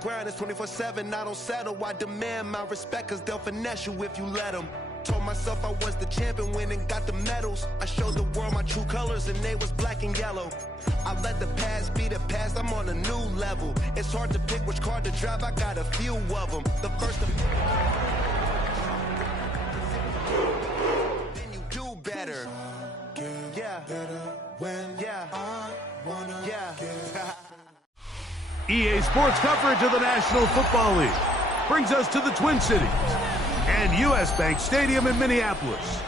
grind, it's 24/7, I don't settle. I demand my respect, cause they'll finesse you if you let them. Told myself I was the champion, went and got the medals. I showed the world my true colors and they was black and yellow. I let the past be the past, I'm on a new level. It's hard to pick which car to drive, I got a few of them. The first then you do better. Yeah. EA Sports coverage of the National Football League brings us to the Twin Cities and U.S. Bank Stadium in Minneapolis,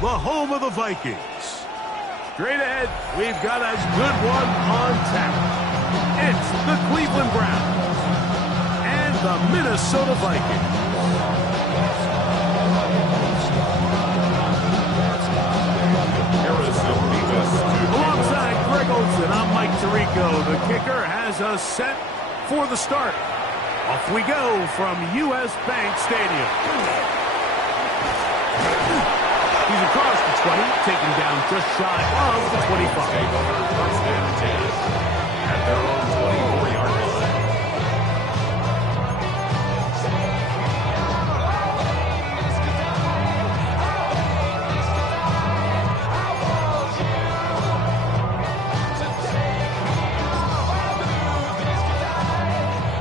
the home of the Vikings. Straight ahead, we've got a good one on tap. It's the Cleveland Browns and the Minnesota Vikings. Alongside Greg Olsen, I'm Mike Tirico. The kicker has us set for the start. Off we go from U.S. Bank Stadium. He's across the 20, taken down just shy of the 25. First and 10 at their own 24-yard line.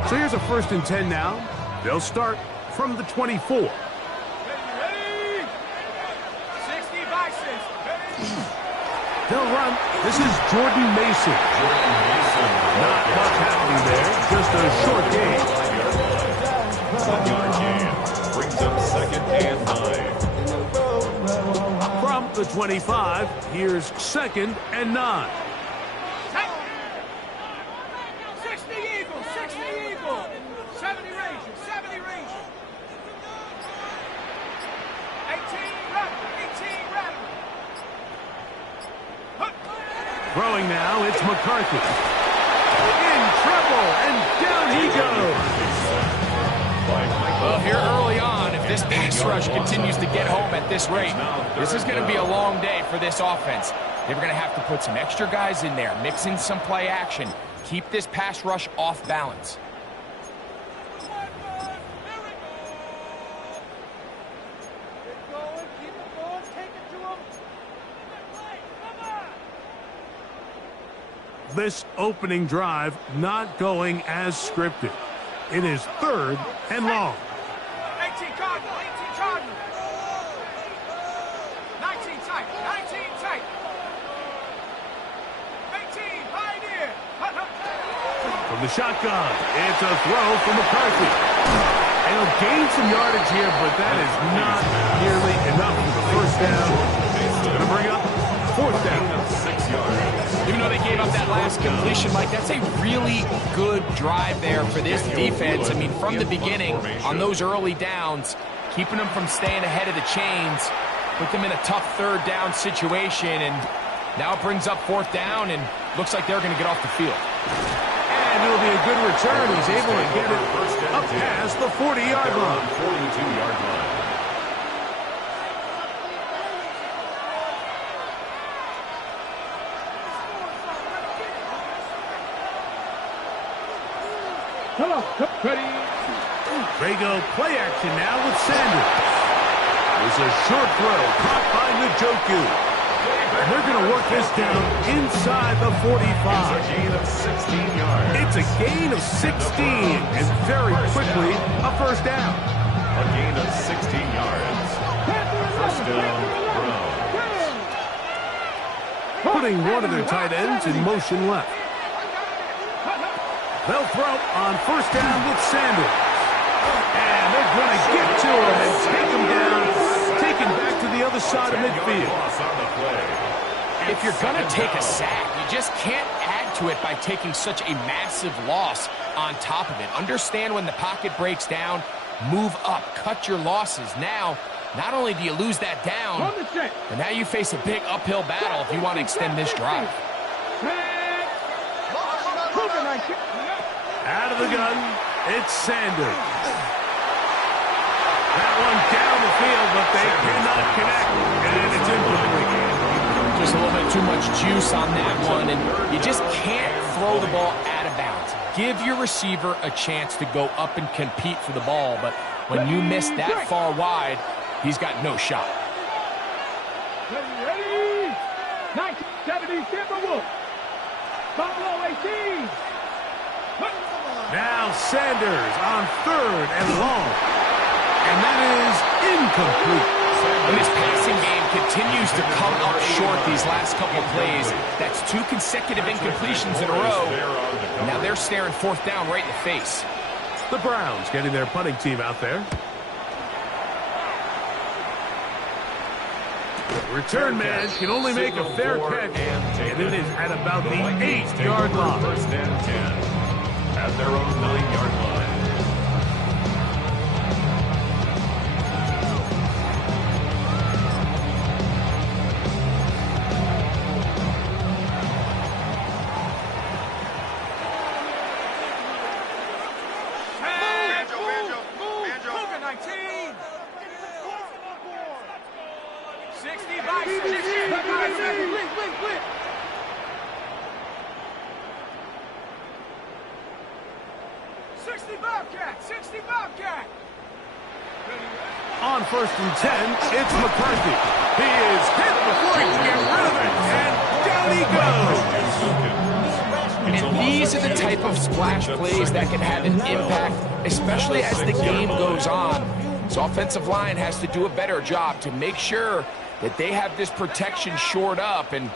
So here's a 1st and 10 now. They'll start from the 24. Ready? 60 by 6. They'll run. This is Jordan Mason. Not much happening there. Just a short game. 1-yard gain brings them 2nd and 9. From the 25, here's 2nd and 9. 60 Eagles, 60 Eagles. 70 Rangers, 70 Rangers. 18 Rattler, 18 Rattler. Throwing now, it's McCarthy. In trouble, and down he goes. Well, here early on, if this pass rush continues to get home at this rate, this is going to be a long day for this offense. They're going to have to put some extra guys in there, mix in some play action, keep this pass rush off balance. This opening drive not going as scripted. It is 3rd and long. 18 Cardinal, 18 Cardinal. 19 tight, 19 tight. 18 Pioneer. From the shotgun, it's a throw from McCarthy. And he'll gain some yardage here, but that is not nearly enough for the 1st down. It's going to bring up 4th down. 6 yards. Even though they gave up that last completion, Mike, that's a really good drive there for this defense. I mean, from the beginning, on those early downs, keeping them from staying ahead of the chains, put them in a tough 3rd down situation, and now it brings up 4th down, and looks like they're going to get off the field. And it'll be a good return. He's able to get it up past the 40-yard line. 42-yard line. They go play action now with Sanders. There's a short throw caught by Njoku. And they're going to work this down inside the 45. It's a gain of 16 yards. It's a gain of 16, and very quickly a 1st down. A gain of 16 yards. 1st down, Browns. Putting one of their tight ends in motion left. They'll throw on 1st down with Sanders. And they're going to get to him and take him down, take him back to the other side of midfield. If you're going to take a sack, you just can't add to it by taking such a massive loss on top of it. Understand when the pocket breaks down, move up, cut your losses. Now, not only do you lose that down, but now you face a big uphill battle if you want to extend this drive. Out of the gun, it's Sanders. That one down the field, but they cannot connect, and it's incomplete. Just a little bit too much juice on that one, and you just can't throw the ball out of bounds. Give your receiver a chance to go up and compete for the ball, but when you miss that far wide, he's got no shot. Ready? 1970 Timberwolves. Buffalo 18. Now Sanders on 3rd and long. And that is incomplete. And his passing game continues to come up short these last couple plays. That's 2 consecutive incompletions in a row. Now they're staring 4th down right in the face. The Browns getting their punting team out there. Return man can only make a fair catch, and it is at about the 8-yard line. 1st and 10 at their own 9-yard line. On 1st and 10, it's McCarthy. He is hit before he can get rid of it, and down he goes. And these are the type of splash plays that can have an impact, especially as the game goes on. So offensive line has to do a better job to make sure that they have this protection shored up and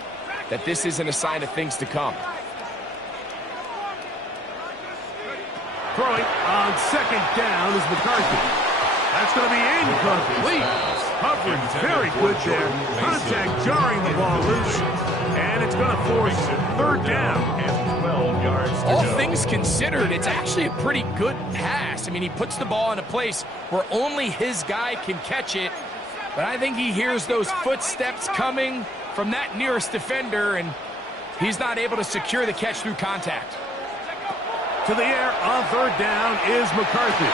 that this isn't a sign of things to come. Throwing on 2nd down is McCarthy. That's going to be incomplete. Coverage very good there. Contact jarring the ball loose. And it's going to force 3rd down. And 12 yards to All go. things considered, it's actually a pretty good pass. I mean, he puts the ball in a place where only his guy can catch it. But I think he hears those footsteps coming from that nearest defender, and he's not able to secure the catch through contact. To the air on 3rd down is McCarthy.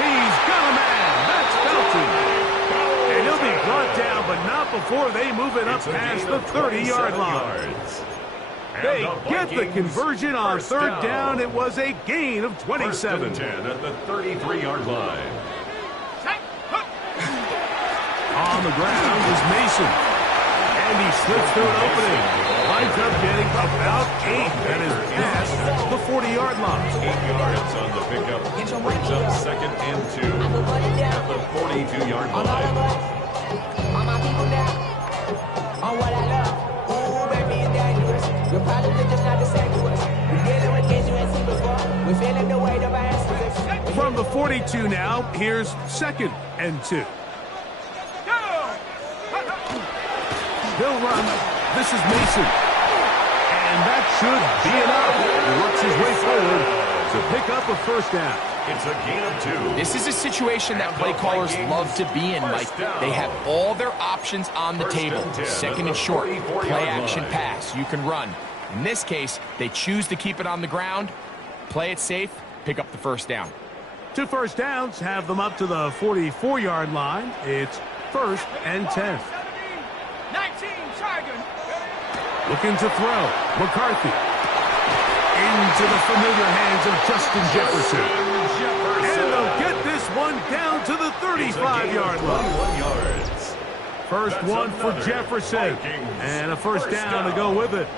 He's got a man. That's Felton. And he'll be brought down, but not before they move it up past the 30-yard line. They get the conversion on 3rd down. It was a gain of 27. 1st and 10 at the 33-yard line. On the ground is Mason. And he slips through an opening. Winds up getting about 8. That is past the 40-yard line. 8 yards on the pickup. Brings up 2nd and 2 at the 42-yard line. All my people now, on what I love. Ooh, baby, it's dangerous. Your problems are just not the same to us. We're dealing with things you ain't seen before. We're feeling the weight of our answers. From the 42 now, here's 2nd and 2. He'll run. This is Mason. And that should be enough. He works his way forward to pick up a 1st down. It's a gain of 2. This is a situation that play callers love to be in, Mike. They have all their options on the table. 2nd and short, play action pass. You can run. In this case, they choose to keep it on the ground, play it safe, pick up the 1st down. 2 first downs have them up to the 44-yard line. It's 1st and 10. 19, Tiger. Looking to throw. McCarthy. Into the familiar hands of Justin Jefferson. And they'll get this one down to the 35-yard line. 21 yards. First one for Jefferson. And a 1st down to go with it.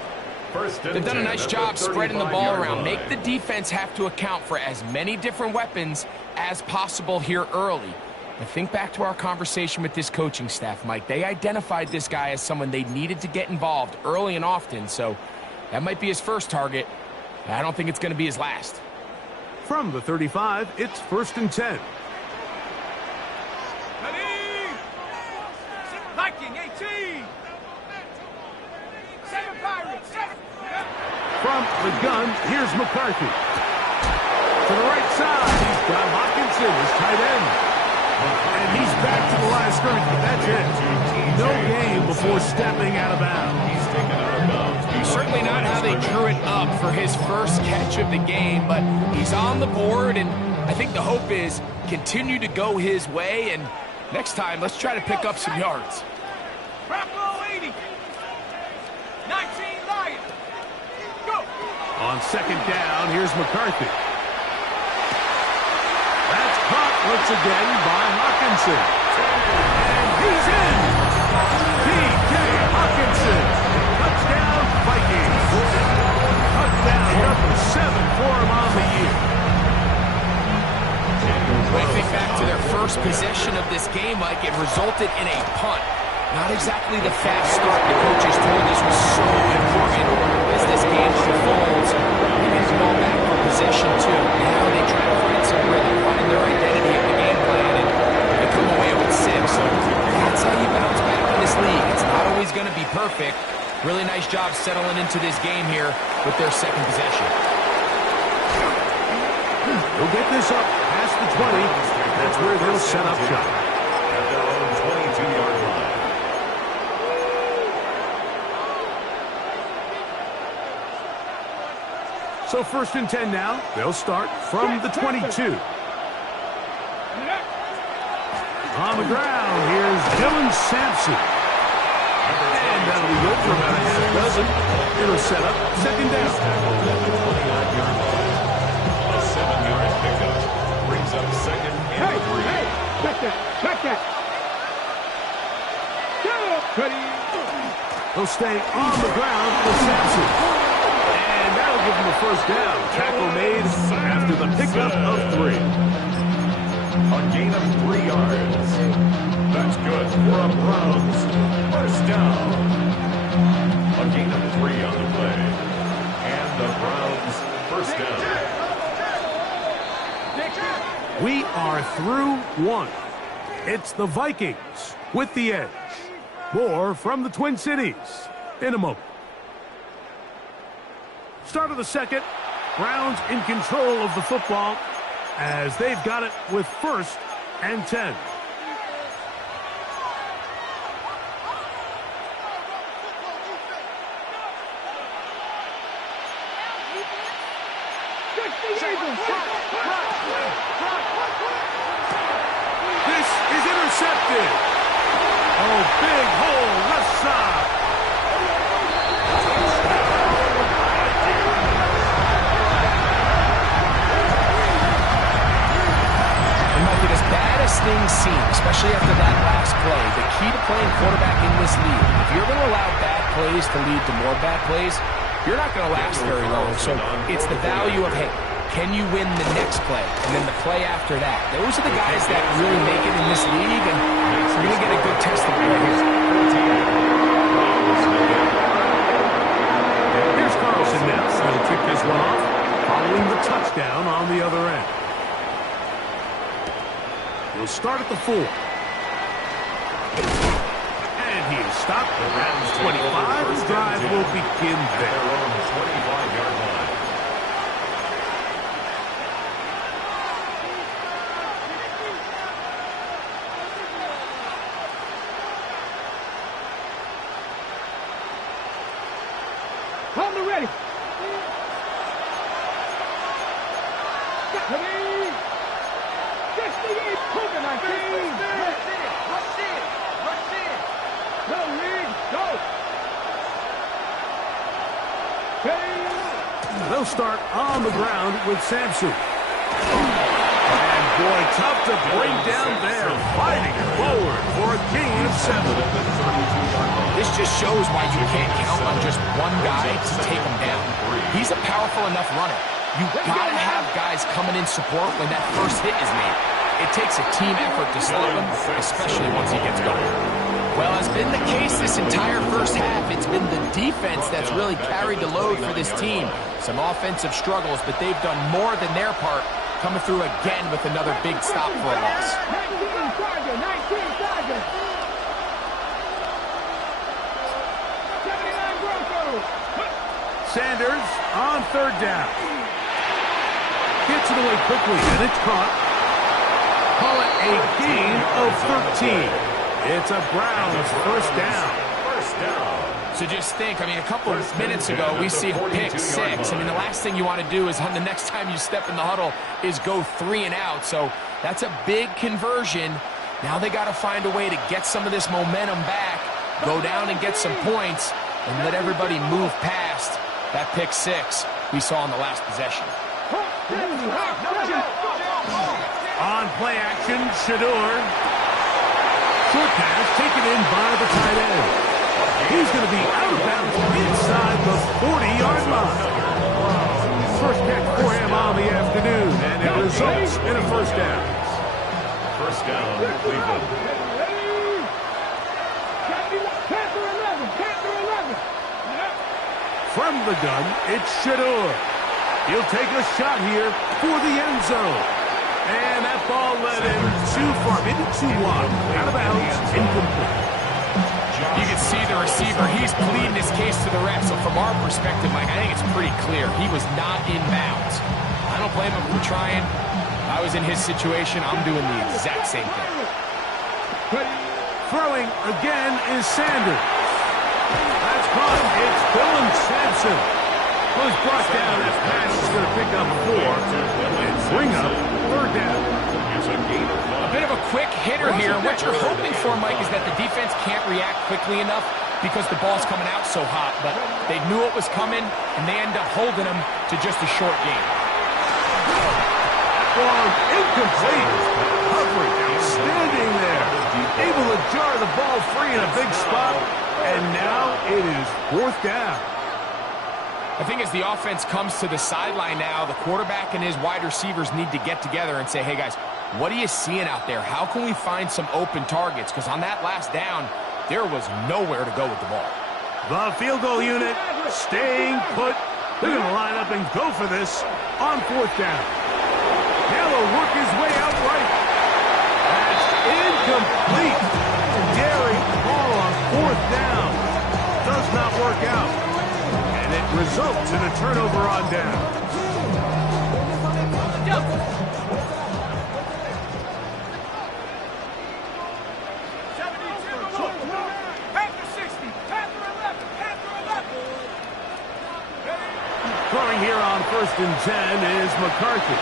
They've done a nice job spreading the ball around. Make the defense have to account for as many different weapons as possible here early. But think back to our conversation with this coaching staff, Mike. They identified this guy as someone they needed to get involved early and often, so that might be his first target. I don't think it's going to be his last. From the 35, it's 1st and 10. Ready? Viking 18. 7 Pirates. 7. From the gun, here's McCarthy. To the right side, he's got Hawkinson, his tight end. And he's back to the line of scrimmage, but that's it. No game before stepping out of bounds. He's taken out of bounds. Certainly not how they drew it up for his first catch of the game, but he's on the board, and I think the hope is continue to go his way, and next time, let's try to pick up some yards. Bravo 80. 19 Lions. Go. On second down, here's McCarthy. That's caught once again by Hockenson. And he's in. T.J. Hockenson. Touchdown, Vikings. Touchdown number 7 for him on the year. When I think back to their first possession of this game, Mike, it resulted in a punt. Not exactly the fast start the coaches told us was so important. As this game unfolds, they get the ball back for possession 2. Now they try to find some rhythm, find their identity of the game plan, and they come away with 6. That's how you bounce back in this league. It's not always going to be perfect. Really nice job settling into this game here with their second possession. They'll get this up past the 20. That's where they'll set up shop. At their own 22-yard line. So 1st and 10 now. They'll start from the 22. On the ground, here's Dylan Sampson. And that'll be good for about a half dozen. It'll set up second down. At the 29-yard line. A 7-yard pickup brings up second and 3. Check that. They'll stay on the ground with Sampson. And that'll give them a first down. Tackle made after the pickup of 3. A gain of 3 yards. That's good for a Browns first down. A gain of 3 on the play. And the Browns first down. We are through 1. It's the Vikings with the edge. More from the Twin Cities in a moment. Start of the second. Browns in control of the football as they've got it with 1st and 10. This is intercepted. Oh, big hole left side. As bad as things seem, especially after that last play, the key to playing quarterback in this league, if you're going to allow bad plays to lead to more bad plays, you're not going to last very long. So it's the value of, hey, can you win the next play? And then the play after that. Those are the guys that really make it in this league, and we're going to get a good test of it right here. Here's Carlson now. Going to kick this one off, following the touchdown on the other end. He'll start at the 4. And he is stopped around 25. His drive will begin there. 25-yard line. On the ready. They'll start on the ground with Sampson. And boy, tough to bring down there. Fighting forward for a gain of 7. This just shows why you can't count on just one guy to take him down. He's a powerful enough runner. You gotta have guys coming in support when that first hit is made. It takes a team effort to stop him, especially once he gets going. Well, as been the case this entire first half, it's been the defense that's really carried the load for this team. Some offensive struggles, but they've done more than their part, coming through again with another big stop for a loss. 19 Chargers. 79 Broncos. Sanders on 3rd down. Gets it away quickly, and it's caught. Call it a gain of 13. It's a Browns first down. So just think, I mean, a couple of minutes ago, we see a pick 6. I mean, the last thing you want to do is on the next time you step in the huddle is go 3 and out. So that's a big conversion. Now they got to find a way to get some of this momentum back, go down and get some points, and let everybody move past that pick 6. we saw in the last possession. On play action, Shedeur. Short pass taken in by the tight end. He's going to be out of bounds inside the 40-yard line. First catch for him on the afternoon, and it results in a first down. First down, Cleveland. From the gun, it's Shedeur. He'll take a shot here for the end zone. And that ball led him too far, maybe too wide. Out of bounds, incomplete. You can see the receiver. He's pleading his case to the ref. So from our perspective, Mike, I think it's pretty clear. He was not in bounds. I don't blame him for trying. If I was in his situation, I'm doing the exact same thing. Throwing again is Sanders. That's caught. It's Dylan Sampson. Was brought down. That pass is going to pick up 4 and bring up third down. A bit of a quick hitter here. What you're hoping for, Mike, is that the defense can't react quickly enough because the ball's coming out so hot. But they knew it was coming, and they end up holding them to just a short game. Ball incomplete. Coverage outstanding there. Able to jar the ball free in a big spot. And now it is fourth down. I think as the offense comes to the sideline now, the quarterback and his wide receivers need to get together and say, hey, guys, what are you seeing out there? How can we find some open targets? Because on that last down, there was nowhere to go with the ball. The field goal unit staying put. They're going to line up and go for this on fourth down. Now he'll work his way out right. That's incomplete. Gary Hall on fourth down. Does not work out. And it results in a turnover on down. Throwing here on 1st and 10 is McCarthy.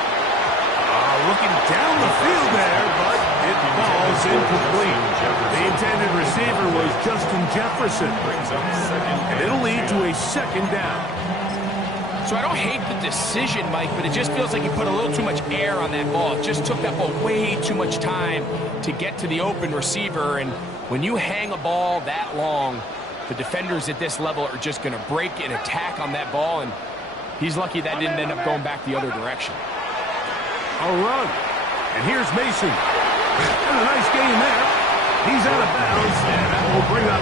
Looking down the field there, but it falls incomplete. The intended receiver was Justin Jefferson. And it'll lead to a second down. So I don't hate the decision, Mike, but it just feels like you put a little too much air on that ball. It just took that ball way too much time to get to the open receiver. And when you hang a ball that long, the defenders at this level are just going to break and attack on that ball. And he's lucky that didn't end up going back the other direction. A run. And here's Mason. And a nice gain there. He's out of bounds, and that will bring up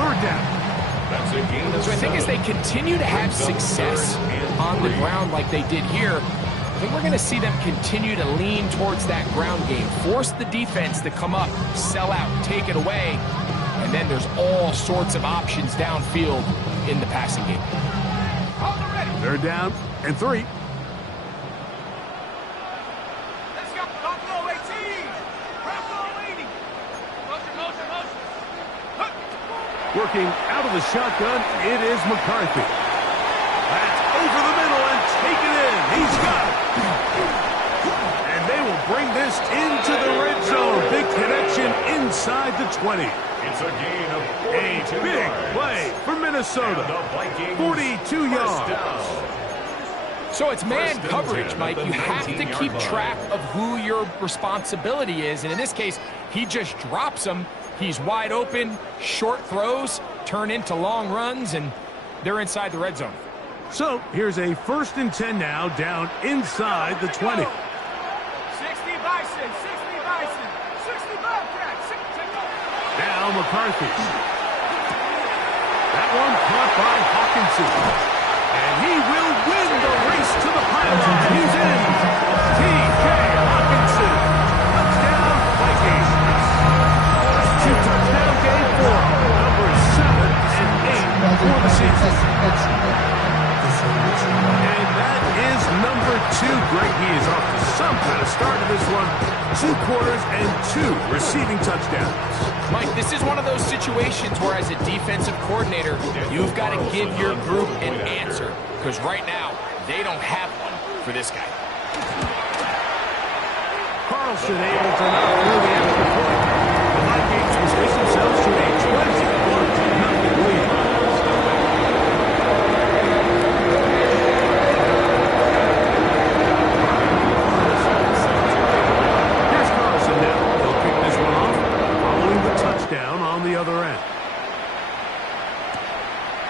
third down. So I think as they continue to have success on the ground like they did here, I think we're going to see them continue to lean towards that ground game. Force the defense to come up, sell out, take it away, and then there's all sorts of options downfield in the passing game. Third down and 3. Working out of the shotgun, it is McCarthy. That's over the middle and taken in. He's got it. And they will bring this into the red zone. Big connection inside the 20. It's a gain of 42 A big yards. play for Minnesota. 42 yards. So it's man coverage, Mike. You have to keep track of who your responsibility is. And in this case, he just drops him. He's wide open, short throws, turn into long runs, and they're inside the red zone. So here's a 1st and 10 now, down inside the 20. 60 Bison, 60 Bison, 60 Bobcats. Now McCarthy. That one caught by Hawkinson. And he will win the race to the pylon. He's in. T.J. Hawkinson. Touchdown, Vikings. 2-touchdown game for number 7 and 8 for the season. And that is number 2. Greg, he is off to some kind of start to this one. 2 quarters and 2 receiving touchdowns. Mike, this is one of those situations where as a defensive coordinator, you've got to give your group an answer. Because right now, they don't have one for this guy. Carlson able to knock through the extra point. The Vikings will face themselves to a 21-0 lead.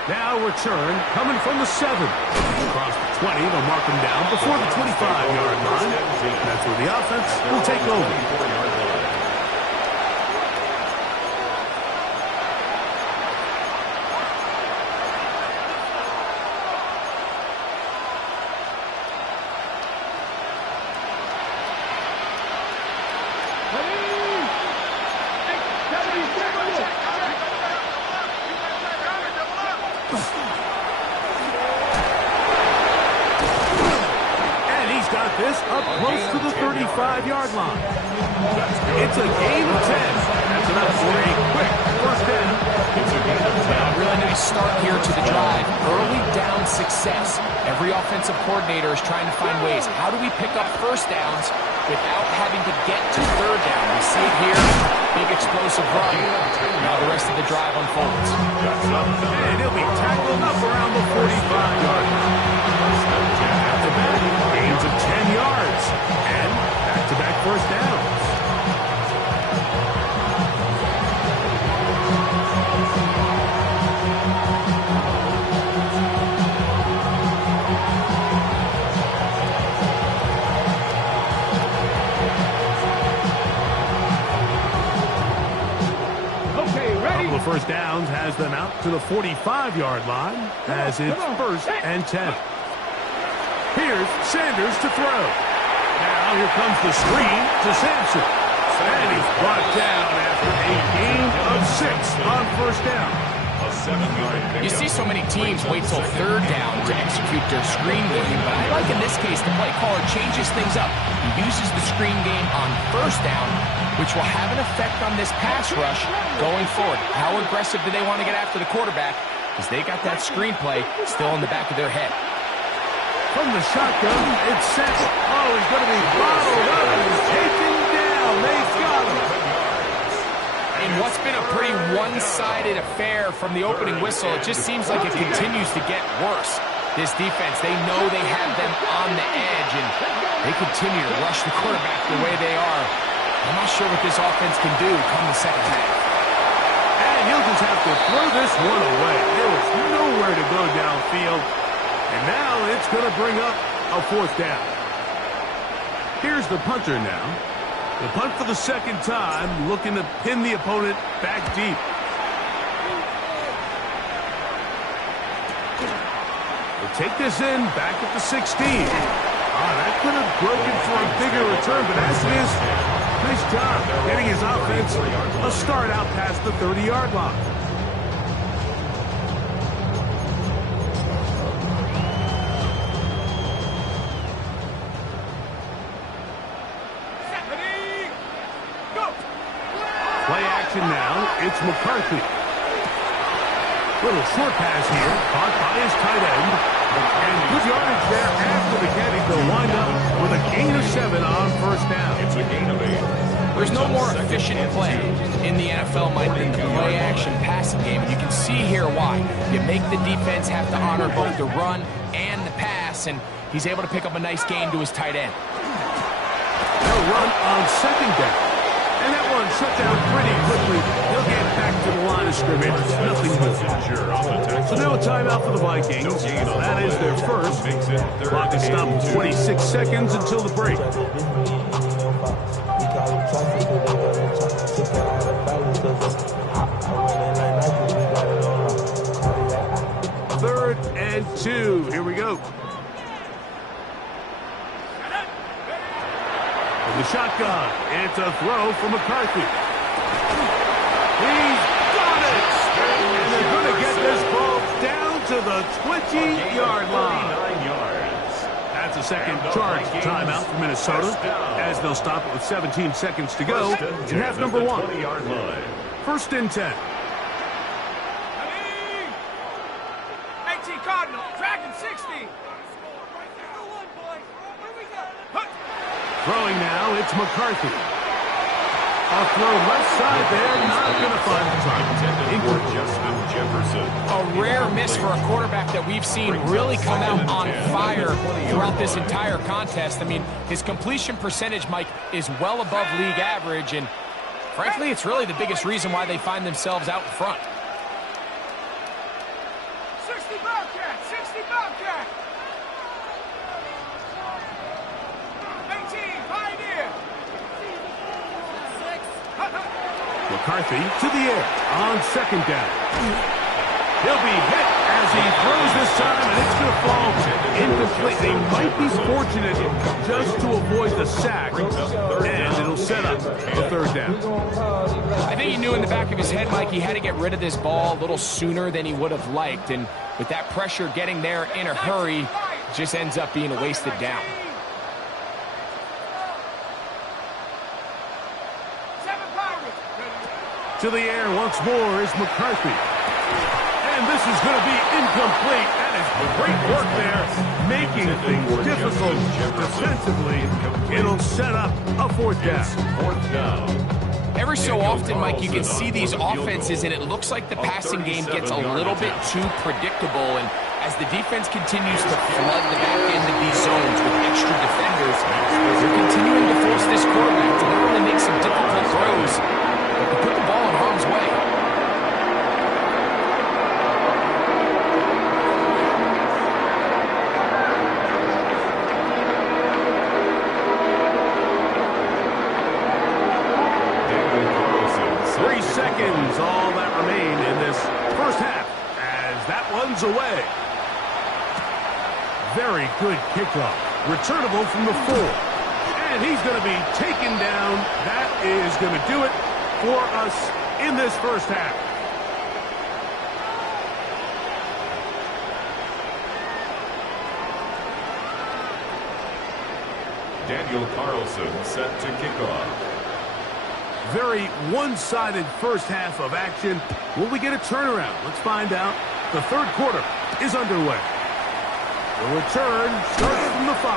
Now return coming from the 7. Across the 20, they'll mark him down before the 25-yard line. That's where the offense will take over. This up close to the 35-yard line. It's a gain of 10. That's enough for a quick first down. It's a gain of 10. A really nice start here to the drive. Early down success. Every offensive coordinator is trying to find ways. How do we pick up first downs without having to get to third down? We see it here. Big explosive run. Now the rest of the drive unfolds. And he'll be tackled up around the 45-yard line. Gains of 10 yards and back-to-back first downs. Okay, ready? Couple of first downs has them out to the 45-yard line as it's first and 10. Here's Sanders to throw. Now here comes the screen to Sampson. And he's brought down after a gain of 6 on first down. A 7-yard pickup. You see so many teams wait till third down to execute their screen game, but I like in this case the play caller changes things up. He uses the screen game on first down, which will have an effect on this pass rush going forward. How aggressive do they want to get after the quarterback? Because they got that screenplay still in the back of their head. From the shotgun, it's set. Oh, he's going to be bottled up and taken down. They've got him. In what's been a pretty one-sided affair from the opening whistle, it just seems like it continues to get worse. This defense, they know they have them on the edge, and they continue to rush the quarterback the way they are. I'm not sure what this offense can do come the second half. And he'll just have to throw this one away. There was nowhere to go downfield. And now it's going to bring up a fourth down. Here's the punter now. The punt for the second time, looking to pin the opponent back deep. They'll take this in back at the 16. That could have broken for a bigger return, but as it is, nice job getting his offense a start out past the 30-yard line. Play action now. It's McCarthy. Little short pass here. Caught by his tight end. And good yardage there after the catch. They'll wind up with a gain of 7 on first down. It's a gain of 8. There's no more efficient play in the NFL, Mike, than the play-action passing game. And you can see here why. You make the defense have to honor both the run and the pass, and he's able to pick up a nice gain to his tight end. They'll run on second down. And that one shut down pretty quickly. He'll get back to the line of scrimmage. Nothing more. So now a timeout for the Vikings. That is their first. Clock is stopped 26 seconds until the break. Third and 2. Here we go. The shotgun. It's a throw for McCarthy. He's got it! And they're going to get this ball down to the 20-yard line. That's a second charge timeout for Minnesota, as they'll stop it with 17 seconds to go in half number 1. First and 10. 18 Cardinal, Dragon 60. Throwing now, it's McCarthy. A throw left side there, not going to find the target. Justin Jefferson. A rare miss for a quarterback that we've seen really come out on fire throughout this entire contest. I mean, his completion percentage, Mike, is well above league average, and frankly, it's really the biggest reason why they find themselves out in front. 60 Bobcat, 60 Bobcat. 18, Pioneer. McCarthy to the air on second down. He'll be hit as he throws this time, and it's going to fall incomplete. They might be fortunate just to avoid the sack, and it'll set up the third down. I think he knew in the back of his head, Mike, he had to get rid of this ball a little sooner than he would have liked, and with that pressure getting there in a hurry, it just ends up being a wasted down. To the air once more is McCarthy. And this is going to be incomplete. That is great work there, making things difficult defensively. It'll set up a fourth down. Every so often, Mike, you can see these offenses, and it looks like the passing game gets a little bit too predictable. And as the defense continues to flood the back end of these zones with extra defenders, they're continuing to force this quarterback to not only make some difficult throws, but to put the ball in harm's way. All that remain in this first half as that one's away. Very good kickoff. Returnable from the 4. And he's going to be taken down. That is going to do it for us in this first half. Daniel Carlson set to kick off. Very one-sided first half of action. Will we get a turnaround? Let's find out. The third quarter is underway. The return starts from the 5.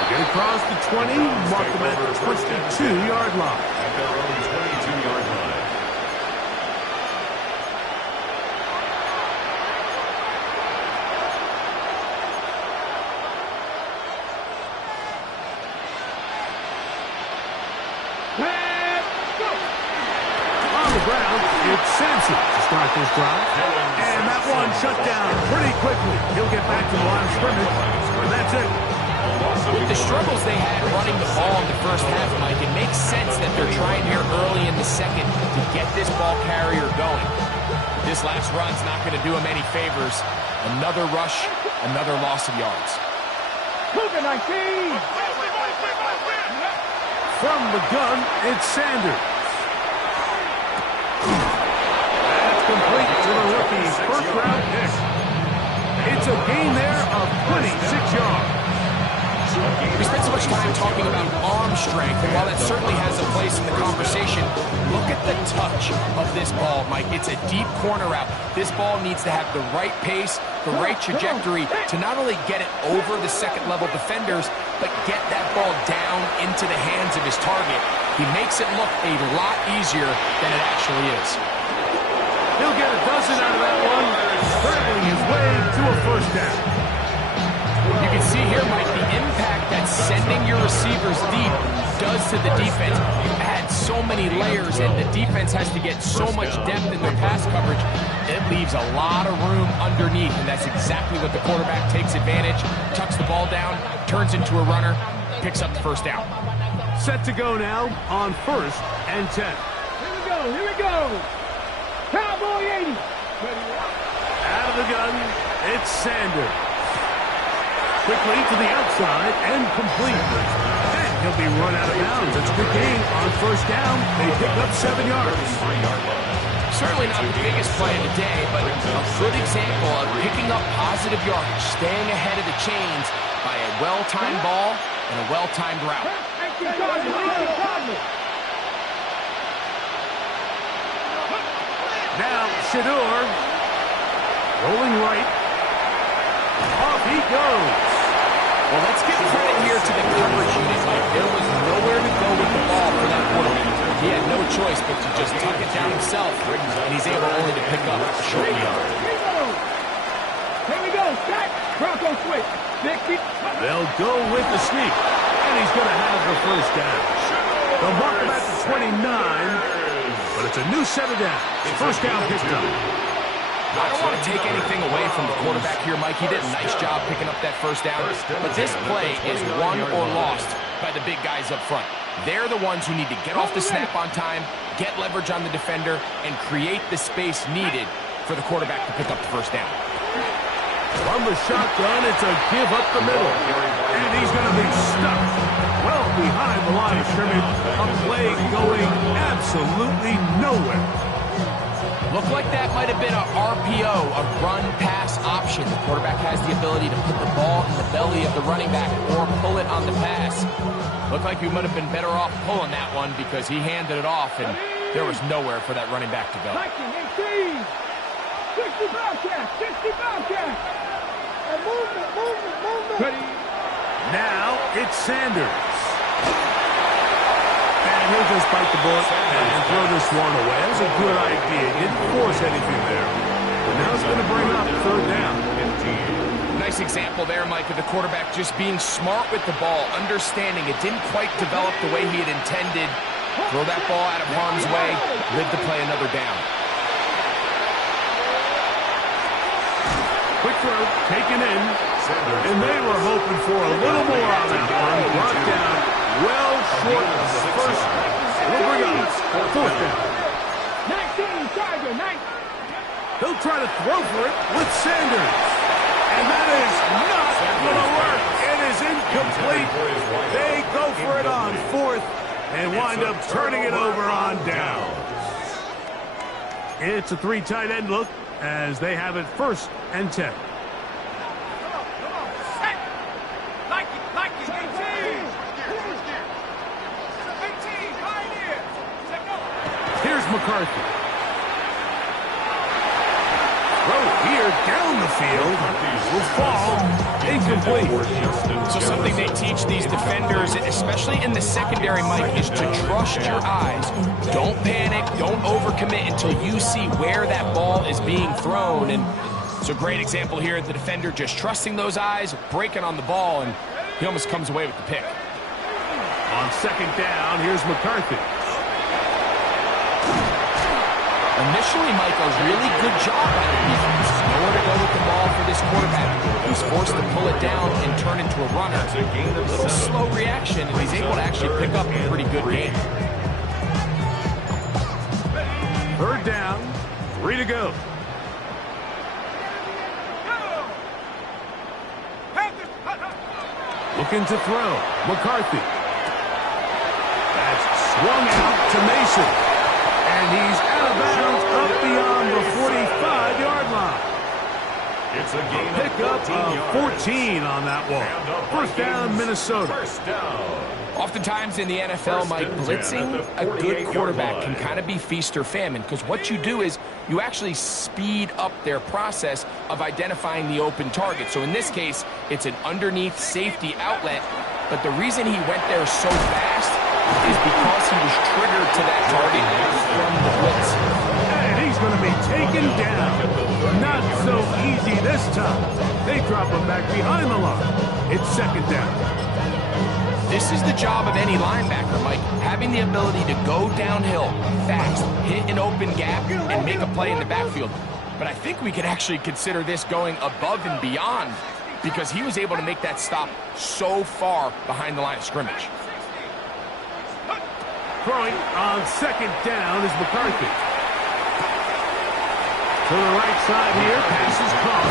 We get across the 20, mark them at the 22-yard line. At their own 22-yard line. It's Sampson to start this drive. And that one shut down pretty quickly. He'll get back to the line of scrimmage, and that's it. With the struggles they had running the ball in the first half, Mike, it makes sense that they're trying here early in the second to get this ball carrier going. This last run's not going to do him any favors. Another rush, another loss of yards. Cougar 19! From the gun, it's Sanders. Complete to the rookie's first-round pick. It's a gain there of 26 yards. We spent so much time talking about arm strength, and while that certainly has a place in the conversation, look at the touch of this ball, Mike. It's a deep corner route. This ball needs to have the right pace, the right trajectory to not only get it over the second-level defenders, but get that ball down into the hands of his target. He makes it look a lot easier than it actually is. He'll get a dozen out of that one, scrambling his way to a first down. You can see here, Mike, the impact that sending your receivers deep does to the defense. You add so many layers, and the defense has to get so much depth in their pass coverage. It leaves a lot of room underneath, and that's exactly what the quarterback takes advantage, tucks the ball down, turns into a runner, picks up the first down. Set to go now on 1st and 10. Here we go, here we go! Cowboy 80. Out of the gun, it's Sanders. Quickly to the outside and complete. And he'll be run out of bounds. It's a good gain on first down. They pick up 7 yards. Certainly not the biggest play of the day, but a good example of picking up positive yardage, staying ahead of the chains by a well-timed ball and a well-timed route. Now, Shedeur, rolling right. Off he goes. Well, let's give credit here to the coverage unit, Mike. There was nowhere to go with the ball for that quarterback. He had no choice but to just tuck it down himself, and he's able only to pick up a short yard. Here we go, stack. Bronco switch. They'll go with the sneak, and he's going to have the first down. They'll mark him at the 29. But it's a new set of downs. First down picked up. I don't want to take anything away from the quarterback here, Mike. He did a nice job picking up that first down. But this play is won or lost by the big guys up front. They're the ones who need to get off the snap on time, get leverage on the defender, and create the space needed for the quarterback to pick up the first down. From the shotgun, it's a give up the middle. And he's going to be stuck well behind the line of scrimmage. A play going absolutely nowhere. Looked like that might have been a RPO, a run-pass option. The quarterback has the ability to put the ball in the belly of the running back or pull it on the pass. Looked like he might have been better off pulling that one because he handed it off, and there was nowhere for that running back to go. 60 Bobcats, 60 Bobcats. And movement. Ready. Now it's Sanders. And he'll just bite the bullet and throw this one away. That was a good idea. Didn't force anything there. But now it's going to bring up third down. Nice example there, Mike, of the quarterback just being smart with the ball, understanding it didn't quite develop the way he had intended. Throw that ball out of harm's way, live to play another down. Quick throw, taken in, and they were hoping for a little more on that one. Brought down well short of the first. We'll bring up fourth down. 19, Tiger, 19. He'll try to throw for it with Sanders. And that is not going to work. It is incomplete. They go for it on fourth and wind up turning it over on downs. It's a three tight end look as they have it 1st and 10. Come on. Set. Like it, 18. 18, Pioneer. Set, go. Here's McCarthy. Throw here down the field will fall incomplete. So something they teach these defenders, especially in the secondary, Mike, is to trust your eyes. Don't panic, don't overcommit until you see where that ball is being thrown. And it's a great example here of the defender just trusting those eyes, breaking on the ball, and he almost comes away with the pick. On 2nd down, here's McCarthy. Initially, Mike, a really good job by the defense. Nowhere to go with the ball for this quarterback. He's forced to pull it down and turn into a runner. A little slow reaction, and he's able to actually pick up a pretty good game. 3rd down, 3 to go. Looking to throw. McCarthy. That's swung out to Mason. And he's out of bounds up beyond the 45-yard line. It's a gain Pick up 14 on that one. 1st down, Minnesota. 1st down. Oftentimes in the NFL, Mike, blitzing a good quarterback can kind of be feast or famine, because what you do is you actually speed up their process of identifying the open target. So in this case, it's an underneath safety outlet, but the reason he went there so fast is because he was triggered to that target from the blitz. And he's going to be taken down. Not so easy this time. They drop him back behind the line. It's 2nd down. This is the job of any linebacker, Mike, having the ability to go downhill fast, hit an open gap, and make a play in the backfield. But I think we could actually consider this going above and beyond, because he was able to make that stop so far behind the line of scrimmage. Throwing on 2nd down is McCarthy. To the right side here, pass is caught.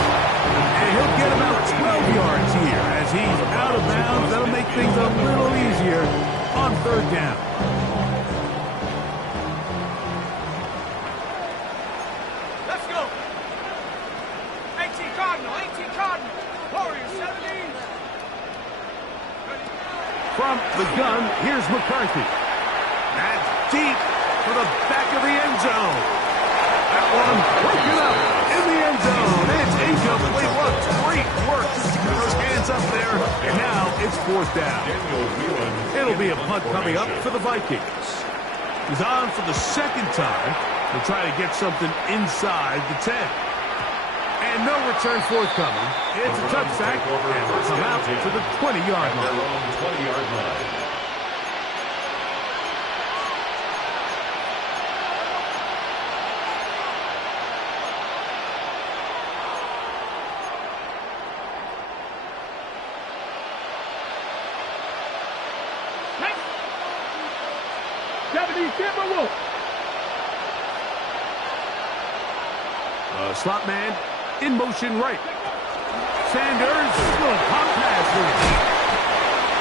And he'll get about 12 yards here as he's out of bounds. That'll make things a little easier on 3rd down. Let's go. 18 Cardinal. Warriors, 17. From the gun, here's McCarthy. That's deep for the back of the end zone. That one broken up in the end zone. It's incomplete. What great work to keep those hands up there. And now it's 4th down. It'll be a punt coming up for the Vikings. He's on for the 2nd time to try to get something inside the 10. And no return forthcoming. It's a touch sack, and we'll come out to the 20-yard line. Slot man in motion right. Sanders will pop pass here.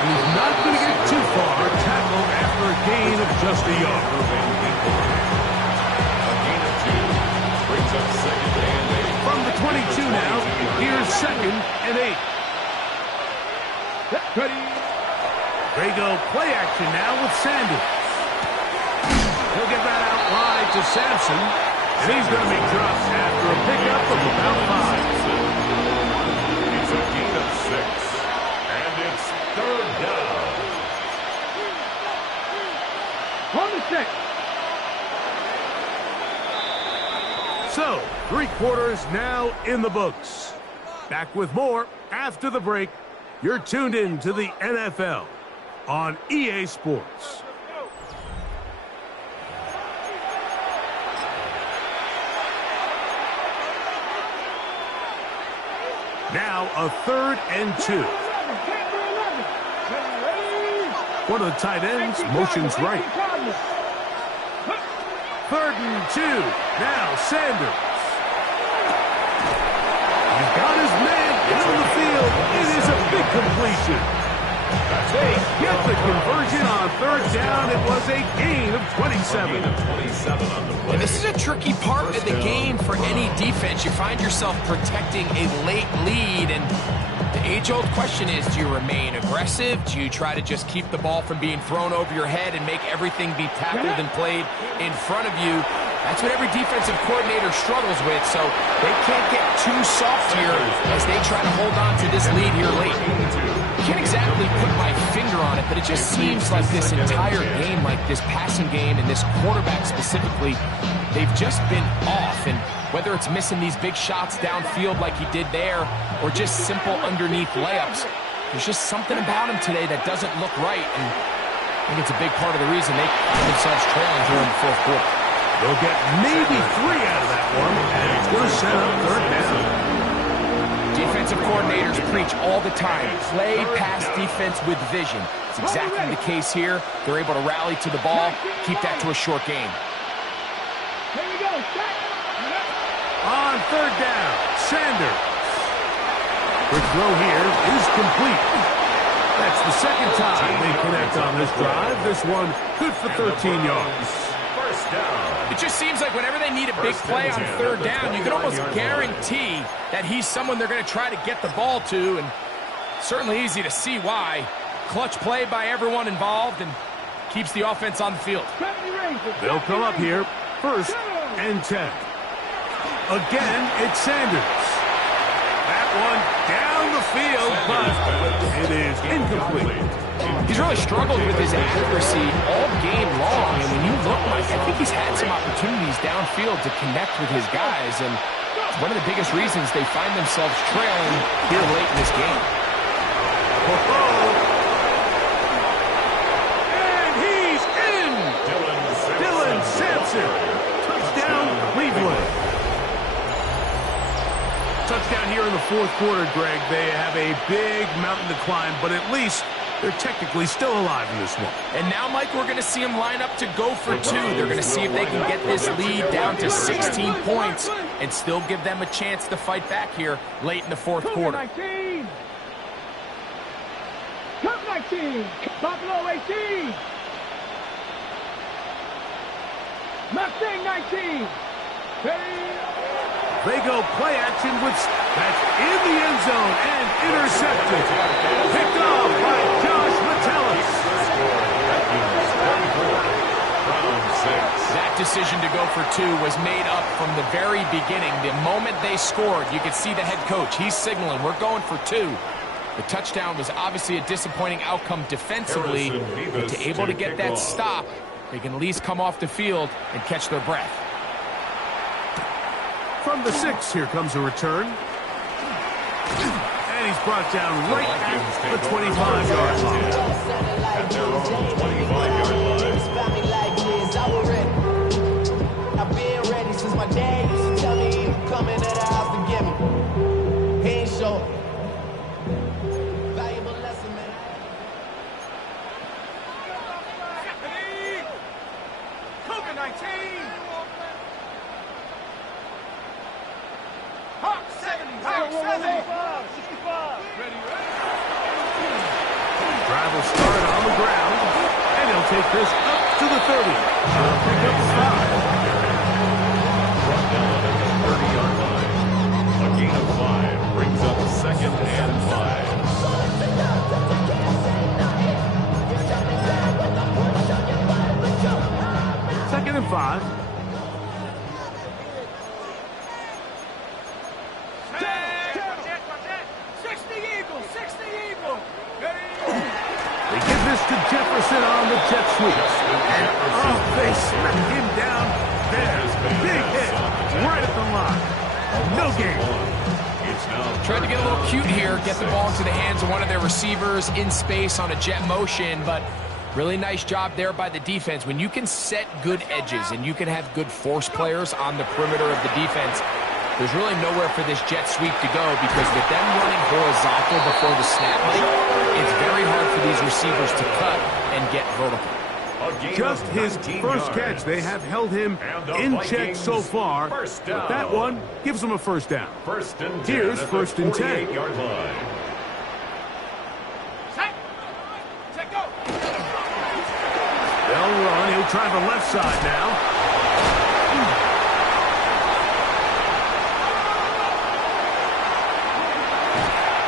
He's not going to get too far. Tackled after a gain of just a yard. A gain of 2 brings up second and 8. From the 22 now, here's second and 8. Ready. They go play action now with Sanders. He'll get that out wide to Sampson. And he's going to be dropped after a pickup of about 5. It's a gain of 6. And it's third down. On the 6. So, 3 quarters now in the books. Back with more after the break. You're tuned in to the NFL on EA Sports. Now a 3rd and 2. One of the tight ends motions right. 3rd and 2. Now Sanders. He's got his man down the field. It is a big completion. They get the conversion on 3rd down. It was a gain of 27. And this is a tricky part of the game for any defense. You find yourself protecting a late lead, and the age-old question is, do you remain aggressive? Do you try to just keep the ball from being thrown over your head and make everything be tackled and played in front of you? That's what every defensive coordinator struggles with, so they can't get too soft here as they try to hold on to this lead here late. I can't exactly put my finger on it, but it just seems like this entire game, like this passing game and this quarterback specifically, they've just been off. And whether it's missing these big shots downfield like he did there or just simple underneath layups, there's just something about him today that doesn't look right. And I think it's a big part of the reason they find themselves trailing here in the 4th quarter. They'll get maybe 3 out of that one, and it's going to set up 3rd down. Defensive coordinators preach all the time, play pass defense with vision. It's exactly the case here. They're able to rally to the ball, keep that to a short game. Here we go. On 3rd down, Sanders. The throw here is complete. That's the 2nd time they connect on this drive. This one good for 13 yards. First down. It just seems like whenever they need a big play on 3rd down, you can almost guarantee that he's someone they're going to try to get the ball to, and certainly easy to see why. Clutch play by everyone involved and keeps the offense on the field. They'll come up here, 1st and 10. Again, it's Sanders. That one down the field, but it is incomplete. He's really struggled with his accuracy all game long, and when you look, Mike, I think he's had some opportunities downfield to connect with his guys, and it's one of the biggest reasons they find themselves trailing here late in this game. And he's in! Dylan Sampson. Touchdown, Cleveland. Touchdown here in the 4th quarter, Greg. They have a big mountain to climb, but at least they're technically still alive in this one. And now, Mike, we're going to see them line up to go for 2. They're going to see if they can get this lead down to 16 points and still give them a chance to fight back here late in the 4th quarter. 19. Cup 19. Buffalo 18. Mustang 19. They go play action with that's in the end zone and intercepted. Picked off by Josh Metellus. That decision to go for 2 was made up from the very beginning. The moment they scored, you could see the head coach. He's signaling, we're going for 2. The touchdown was obviously a disappointing outcome defensively, but to able to get that stop, they can at least come off the field and catch their breath. From the 6, here comes a return. And he's brought down right at the 25-yard line. At their own 25-yard line. I've been ready since my dad used to tell me he was coming to the house to get me. He ain't sure. Valuable lesson, man. Drive will start on the ground, and he'll take this up to the 30. He'll pick up 5. Brought down at the 30-yard line. A gain of 5 brings up 2nd and 5. Second and 5. They give this to Jefferson on the jet sweep. And they smack him down there. Big hit right at the line. No game. Tried to get a little cute here, get the ball into the hands of one of their receivers in space on a jet motion, but really nice job there by the defense. When you can set good edges and you can have good force players on the perimeter of the defense, there's really nowhere for this jet sweep to go, because with them running horizontal before the snap, it's very hard for these receivers to cut and get vertical. Just his first catch. They have held him in check so far, but that one gives them a first down. Here's 1st and 10. They'll run. He'll try the left side now.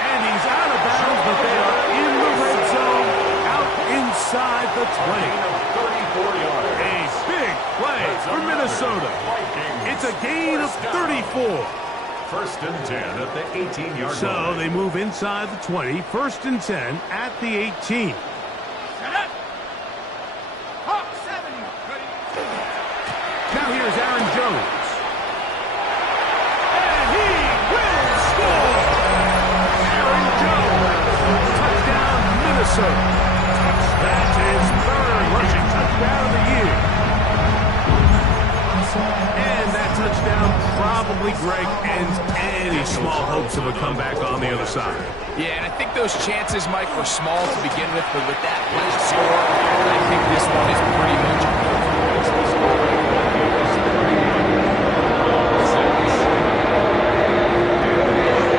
And he's out of bounds, but they are in the red zone, out inside the 20. A big play for Minnesota. It's a gain of 34. 1st and 10 at the 18-yard line. So they move inside the 20. 1st and 10 at the 18. Now here's Aaron Jones. And he will score! Aaron Jones. Touchdown, Minnesota. That's his 3rd rushing touchdown of the year. And that touchdown probably, Greg, ends any small hopes of a comeback on the other side. Yeah, and I think those chances, Mike, were small to begin with, but with that last score, I think this one is pretty much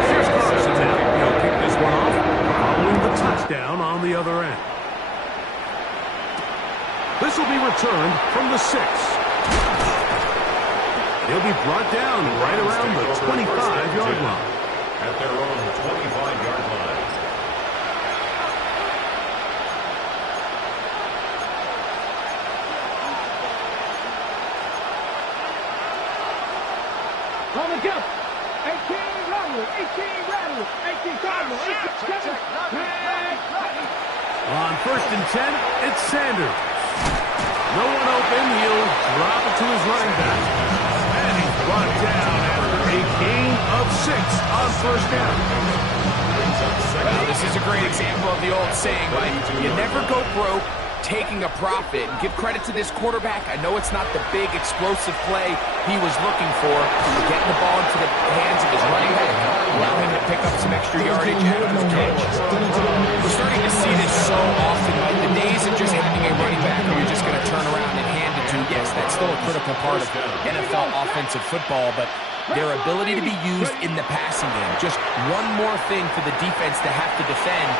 Here's Carson now. He'll kick this one off, following the touchdown on the other end. This will be returned from the 6. He'll be brought down right around the 25-yard line. At their own 25-yard line. On the jump. 18 Rattler, 18 Rattler, 18 Cardinal, 18 On 1st and 10, it's Sanders. No one open. He'll drop it to his running back. And he's brought down after a gain of 6 on 1st down. Well, this is a great example of the old saying, Mike. You never go broke taking a profit. And give credit to this quarterback. I know it's not the big explosive play he was looking for. Getting the ball into the hands of his running back, allow him to pick up some extra yardage after the catch. We're starting to see this so often, Mike. The days of just having a running back where you're just going to turn around and hand it to, yes, that's still a critical part of NFL offensive football, but their ability to be used in the passing game. Just one more thing for the defense to have to defend.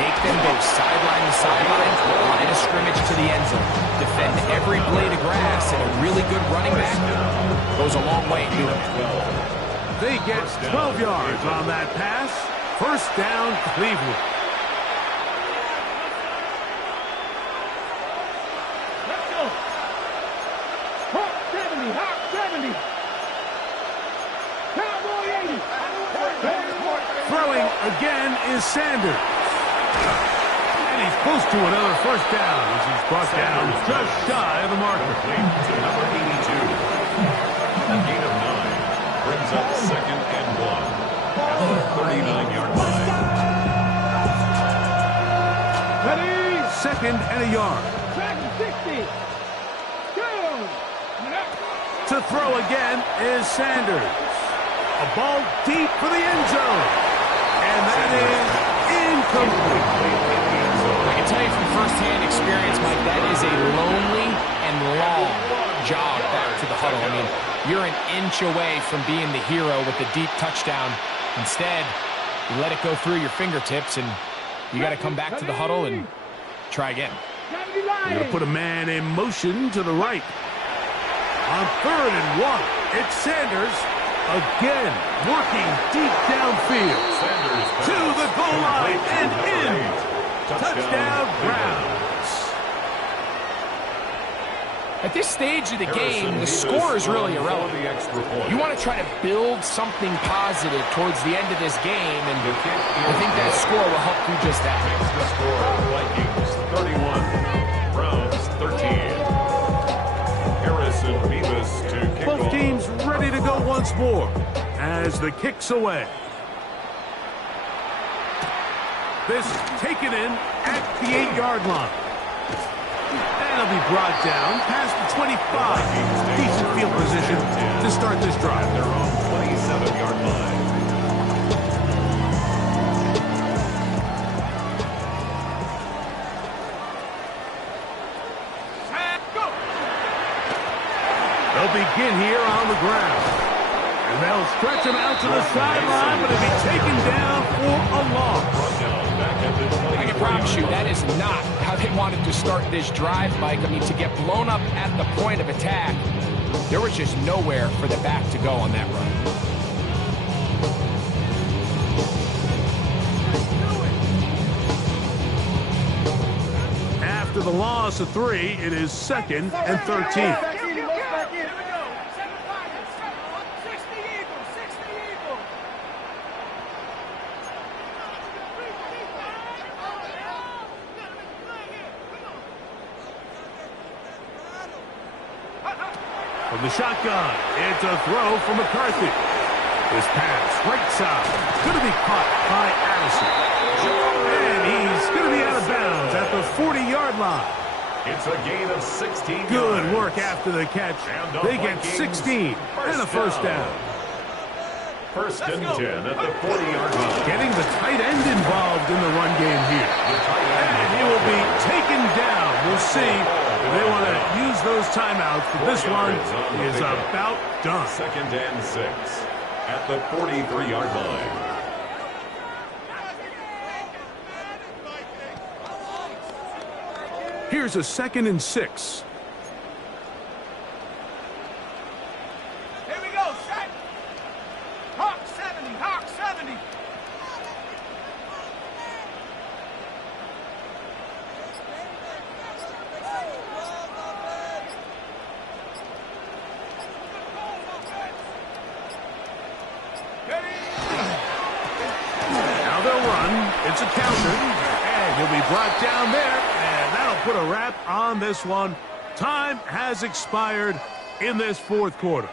Make them go sideline to sideline, line of scrimmage to the end zone. Defend every blade of grass, and a really good running back goes a long way in doing it. They get 12 yards on that pass. 1st down, Cleveland. Let's go. Hawk 70, Hawk 70. Cowboy 80. Throwing again is Sanders. And he's close to another 1st down as he's brought down just shy of the marker. To number 82. A gain of 9 brings up 2nd and 1 at the 39-yard line. Ready? 2nd and a yard. Back 60. Go. To throw again is Sanders. A ball deep for the end zone. And that is incomplete. I can tell you from firsthand experience, Mike, that is a lonely and long jog back to the huddle. I mean, you're an inch away from being the hero with the deep touchdown Instead, you let it go through your fingertips, and you got to come back to the huddle and try again. They're going to put a man in motion to the right. On 3rd and 1, it's Sanders again working deep downfield. Sanders To the goal line and in. Touchdown, Browns. At this stage of the game, the score is really irrelevant. You want to try to build something positive towards the end of this game, and I think that score will help do just that. The score, Vikings 31, Browns 13. Harrison Beavis to kick Both off. teams ready to go once more as the kick's away. This taken in at the 8-yard line. And it'll be brought down past the 25. Decent field position to start this drive. Their own 27-yard line. They'll begin here on the ground. And they'll stretch him out to the sideline, but he'll be taken down for a loss. I can promise you that is not how they wanted to start this drive, Mike. I mean, to get blown up at the point of attack, there was just nowhere for the back to go on that run. After the loss of 3, it is 2nd and 13. From the shotgun, it's a throw from McCarthy. This pass, right side, going to be caught by Addison. And he's going to be out of bounds at the 40-yard line. It's a gain of 16 Good yards. work after the catch. They get 16 and a first down. 1st and 10 at the 40-yard line. Getting the tight end involved in the run game here. And he will be taken down. We'll see. They want to use those timeouts, but this one is about done. 2nd and 6 at the 43-yard line. Here's a 2nd and 6. Here we go, set. Hawk 70, Hawk 70. Now they'll run. It's a counter. And he'll be brought down there. And that'll put a wrap on this one. Time has expired in this 4th quarter.